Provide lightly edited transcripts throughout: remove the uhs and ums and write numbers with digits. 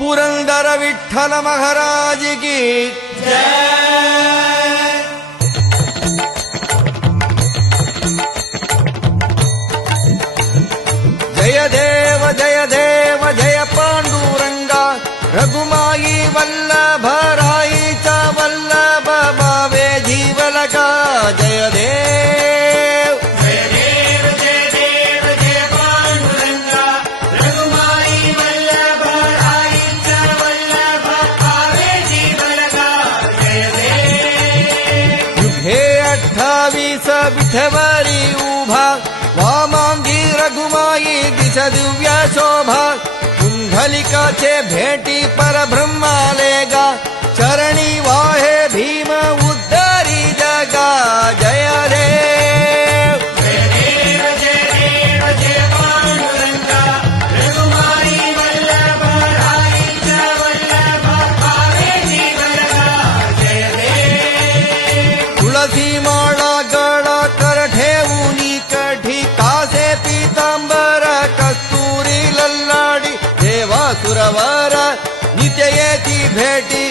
पुरंदर विठ्ठल महाराज की जय देव जय देव जय पांडुरंगा रघुमाई वल्लभ राईचा वल्लभ भावे जीवलका जय देव जय देव जय देव जय पांडुरंगा रघुमाई वल्लभ राईचा वल्लभ भावे जीवलका जय देव युगे 28 विठवरी उभा वामांगी रघुमाई दिस दिव्य शोभा कुंडलिकाचे भेटी परब्रह्मालेगा चरणी वाहे भीम उद्धारी जगा जय देव जय देव जय देव जय पांडुरंगा रघुमाई वल्लभ राईचा वल्लभ भावे जीवलका जय देव तुळसी माळा गळा कर ठेवूनी कठी कासे पीतांबर कस्तुरी लल्लाडी देवा सुरवर नित्य येती भेटी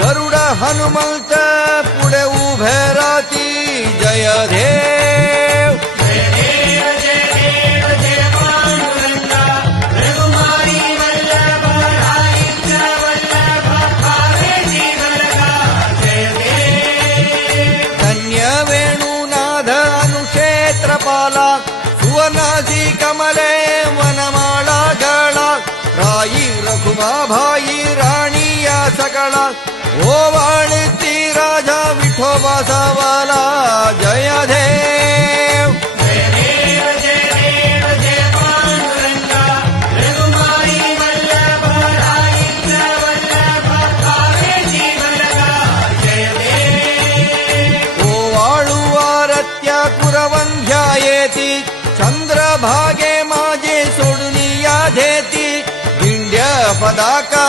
गरुड हनुमंत पुढे उभे राती जय देव जय देव जय देव जय पांडुरंगा रघुमाई वल्लभ राईचा वल्लभ भावे जीवलका जय देव धन्य वेणुनाथ अनुक्षेत्रपाला सुवर्णासी कमले वनमाळा गळा राई रघुमाभाई राणीया सकळा ओवाळती राजा विठोबा सावाला जय देव जय देव जय देव जय पांडुरंगा रघुमाई वल्लभ राईचा वल्लभ भावे जीवलका जय देव ओवाळू आरत्या कुरवंध्या येती चंद्रभागे माझे सोडुनिया धेती दिंड्या पदाका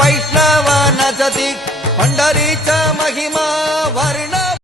वैष्णव नचती पंढरीचा महिमा